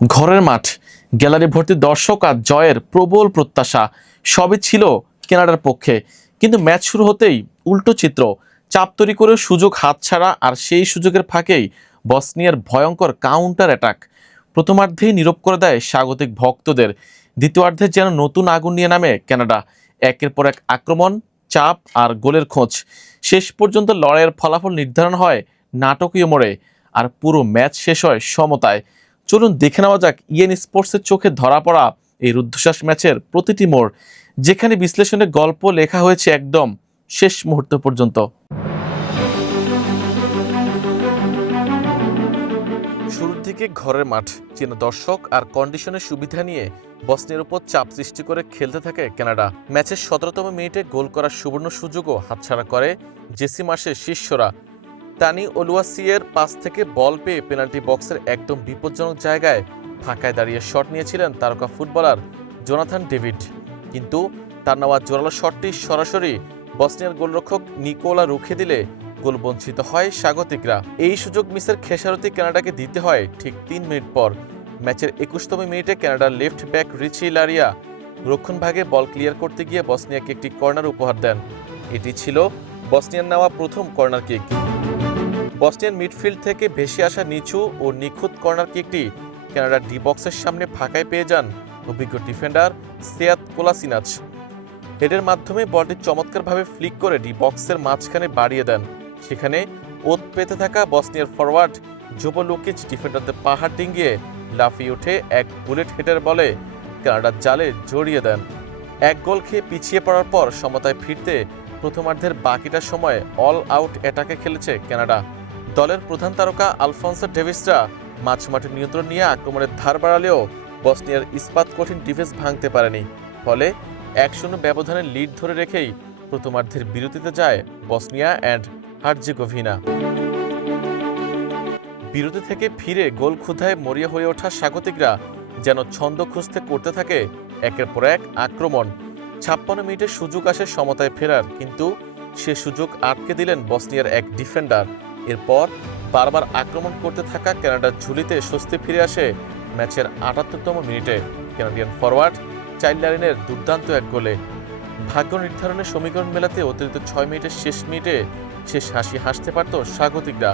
ঘরের মাঠ, গ্যালারি ভর্তি দর্শক আর জয়ের প্রবল প্রত্যাশা সবই ছিল কানাডার পক্ষে। কিন্তু ম্যাচ শুরু হতেই উল্টো চিত্র। চাপ তৈরি করে সুযোগ হাতছাড়া, আর সেই সুযোগের ফাঁকেই বসনিয়ার ভয়ঙ্কর কাউন্টার অ্যাটাক প্রথমার্ধেই নীরব করে দেয় স্বাগতিক ভক্তদের। দ্বিতীয়ার্ধে যেন নতুন আগুন নিয়ে নামে কানাডা। একের পর এক আক্রমণ, চাপ আর গোলের খোঁজ। শেষ পর্যন্ত লড়াইয়ের ফলাফল নির্ধারণ হয় নাটকীয় মোড়ে, আর পুরো ম্যাচ শেষ হয় সমতায়। চলুন দেখে নেওয়া যাক ইএন স্পোর্টসের চোখে ধরা পড়া এই রুদ্ধশ্বাস ম্যাচের প্রতিটি মোড়, যেখানে বিশ্লেষণে গল্প লেখা হয়েছে একদম শেষ মুহূর্ত পর্যন্ত। শুরুর দিকে ঘরের মাঠ, চেনা দর্শক আর কন্ডিশনের সুবিধা নিয়ে বসনিয়ার উপর চাপ সৃষ্টি করে খেলতে থাকে কানাডা। ম্যাচের ১৭তম মিনিটে গোল করার সুবর্ণ সুযোগও হাতছাড়া করে জেসি মার্শের শিষ্যরা। তানি ওলুয়াসিয়ের পাস থেকে বল পেয়ে পেনাল্টি বক্সের একদম বিপজ্জনক জায়গায় ফাঁকায় দাঁড়িয়ে শট নিয়েছিলেন তারকা ফুটবলার জোনাথান ডেভিড। কিন্তু তার নেওয়া জোরালো শটটি সরাসরি বসনিয়ার গোলরক্ষক নিকোলা রুখে দিলে গোল বঞ্চিত হয় স্বাগতিকরা। এই সুযোগ মিসের খেসারতি কানাডাকে দিতে হয় ঠিক ৩ মিনিট পর। ম্যাচের ২১তম মিনিটে কানাডার লেফট ব্যাক রিচি লারিয়া রক্ষণভাগে বল ক্লিয়ার করতে গিয়ে বসনিয়াকে একটি কর্নার উপহার দেন। এটি ছিল বসনিয়ার নেওয়া প্রথম কর্নার কিক। বসনিয়ান মিডফিল্ড থেকে ভেসে আসা নিচু ও নিখুঁত কর্নার কিকটি কানাডার ডি বক্সের সামনে ফাঁকায় পেয়ে যান অভিজ্ঞ ডিফেন্ডার সেয়াত কোলাসিনাচ। হেডের মাধ্যমে বলটি চমৎকারভাবে ফ্লিক করে ডি বক্সের মাঝখানে বাড়িয়ে দেন। সেখানে ওত পেতে থাকা বসনিয়ার ফরওয়ার্ড জোবো লুকিচ ডিফেন্ডারদের পাহাড় ডিঙ্গিয়ে লাফিয়ে উঠে এক বুলেট হেডের বলে কানাডার জালে জড়িয়ে দেন। এক গোল খেয়ে পিছিয়ে পড়ার পর সমতায় ফিরতে প্রথমার্ধের বাকিটা সময় অল আউট অ্যাটাকে খেলেছে কানাডা। দলের প্রধান তারকা আলফন্সো ডেভিসরা মাঝমাঠে নিয়ন্ত্রণ নিয়ে আক্রমণের ধার বাড়ালেও বসনিয়ার ইস্পাত কঠিন ডিফেন্স ভাঙতে পারেনি। ফলে ১-০ ব্যবধানের লিড ধরে রেখেই প্রথমার্ধের বিরতিতে যায় বসনিয়া অ্যান্ড হার্জেগোভিনা। বিরতি থেকে ফিরে গোল ক্ষুধায় মরিয়া হয়ে ওঠা স্বাগতিকরা যেন ছন্দ খুঁজতে করতে থাকে একের পর এক আক্রমণ। ৫৬ মিনিটে সুযোগ আসে সমতায় ফেরার, কিন্তু সে সুযোগ আটকে দিলেন বসনিয়ার এক ডিফেন্ডার। এরপর বারবার আক্রমণ করতে থাকা কানাডার ঝুলিতে স্বস্তি ফিরে আসে ম্যাচের ৭৮তম মিনিটে কানাডিয়ান ফরওয়ার্ড চাইল্ড লারিনের দুর্দান্ত এক গোলে। ভাগ্য নির্ধারণের সমীকরণ মেলাতে অতিরিক্ত ৬ মিনিটের শেষ মিনিটে শেষ হাসি হাসতে পারত স্বাগতিকরা,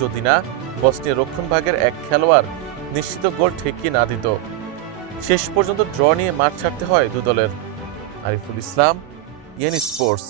যদি না বসনিয়ার রক্ষণভাগের এক খেলোয়াড় নিশ্চিত গোল ঠেকিয়ে না দিত। শেষ পর্যন্ত ড্র নিয়ে মাঠ ছাড়তে হয় দু দলের। Ariful Islam, EN sports.